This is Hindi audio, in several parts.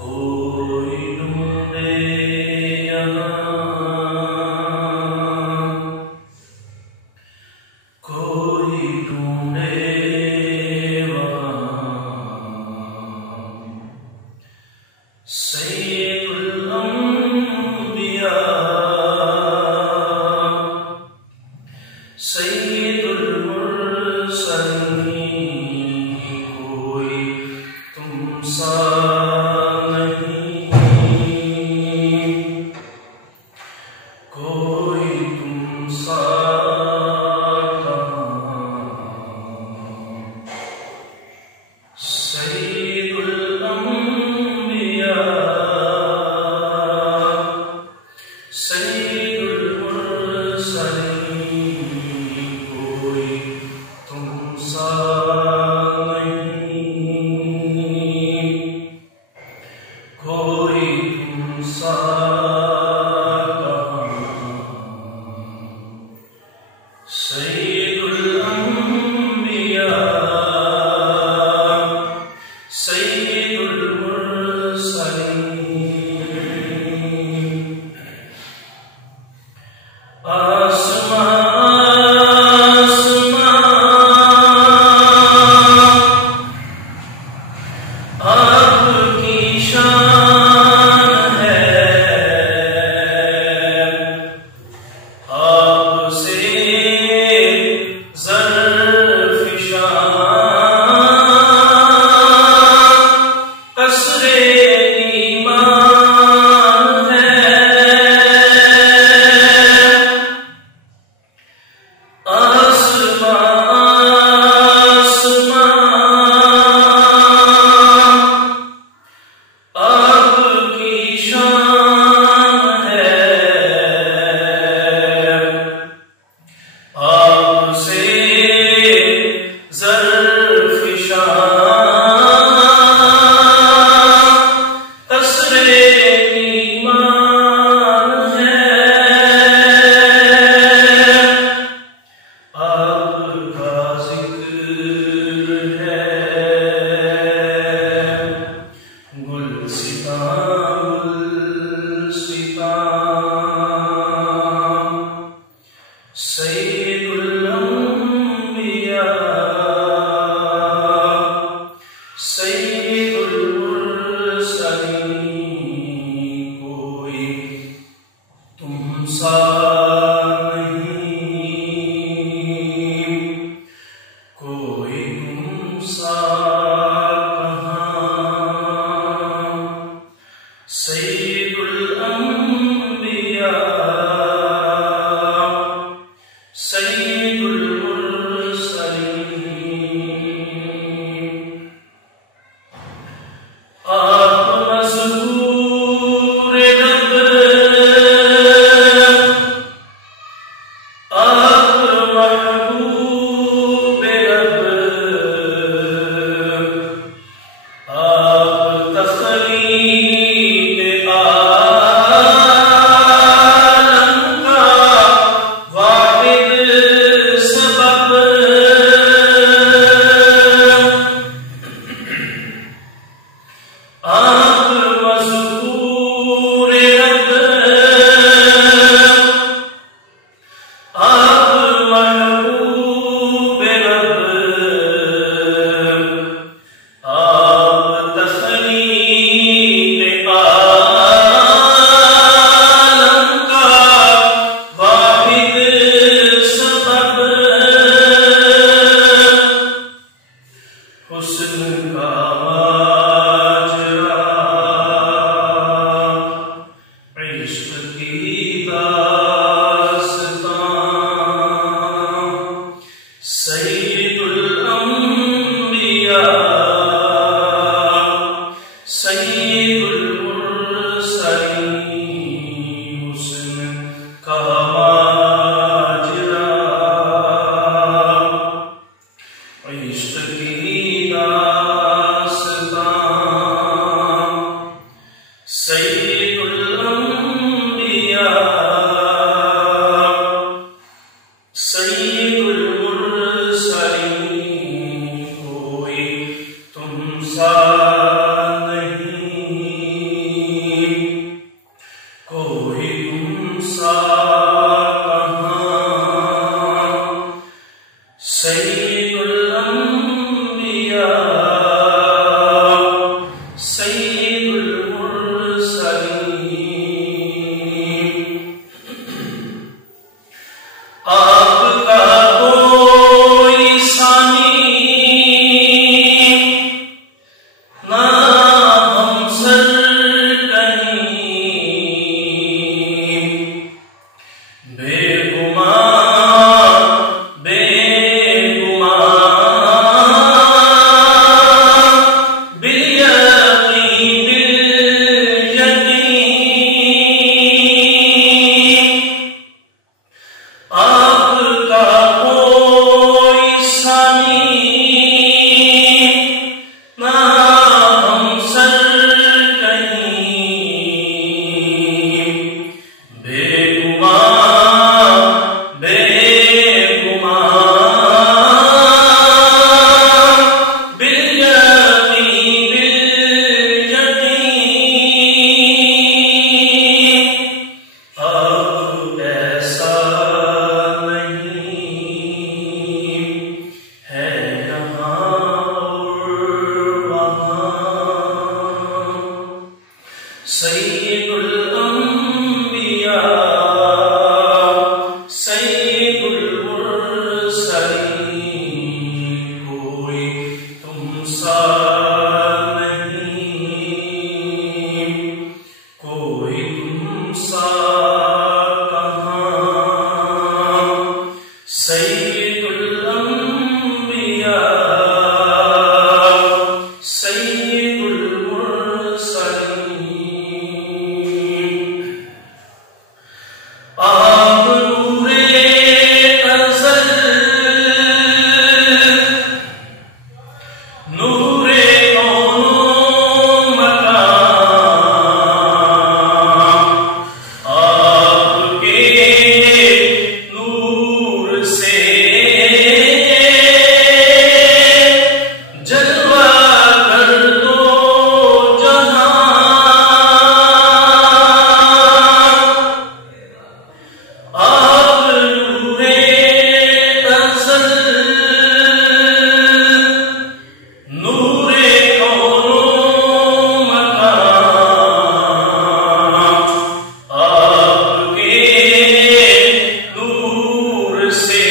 कोई ढूंढे यहाँ, कोई ढूंढे वहाँ, सैयदुल अंबिया, सैयदुल मुरसलीन, कोई तुम सा कोई तुमसा सैयदुल अंबिया, सैयदुल मुरसलीन, कोई तुमसा नहीं, कोई तुमसा सैयदुल अंबिया, सैयदुल मुरसलीन। आसमां आपकी शान है, आपसे सैयदुल अंबिया, सैयदुल मुरसलीन, कोई तुमसा नहीं, कोई तुमसा कहाँ, सैयदुल अंबिया, सैयदुल मुरसलीन। आप मज़कूर रब, आप महबूब रब, आप तख़लीक़ आलम का वाहिद सबब, आप मज़कूर रब, आप महबूब रब, आप तख़लीक़ आलम का वाहिद सबब, हुस्न का माजरा, इश्क की दास्तां, सैयदुल अंबिया, सैयदुल मुरसलीन, हुस्न का माजरा, इश्क की दास्तां, सैयदुल अंबिया, सैयदुल मुरसलीन, कोई तुमसा नहीं, सैयदुल अंबिया सैयदुल मुरसलीन, कोई तुमसा नहीं, कोई तुमसा कहाँ। सैयदुल अंबिया सैयदुल मुरसलीन, आप नूरे अज़ल नूरे कौनो मकान, आपके नूर से जलवा कर दो जहां। आप नूरे अज़ल नूरे कौनो मकान, आपके नूर से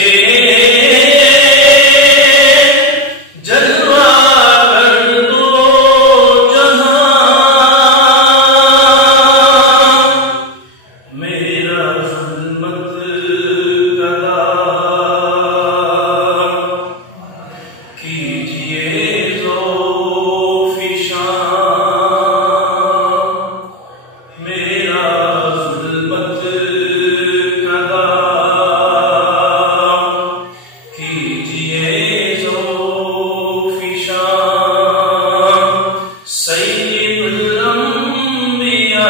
जलवा कर दो जहां। मेरा ज़ुल्मत कदा कीजिए ज़ोफ़िशां, मेरा ज़ुल्मत कदा कीजिए ज़ोफ़िशां। सैयदुल अंबिया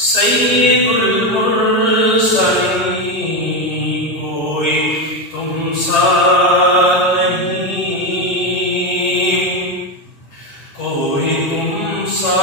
सैयदुल मुरसलीन, कोई तुमसा नहीं, कोई तुमसा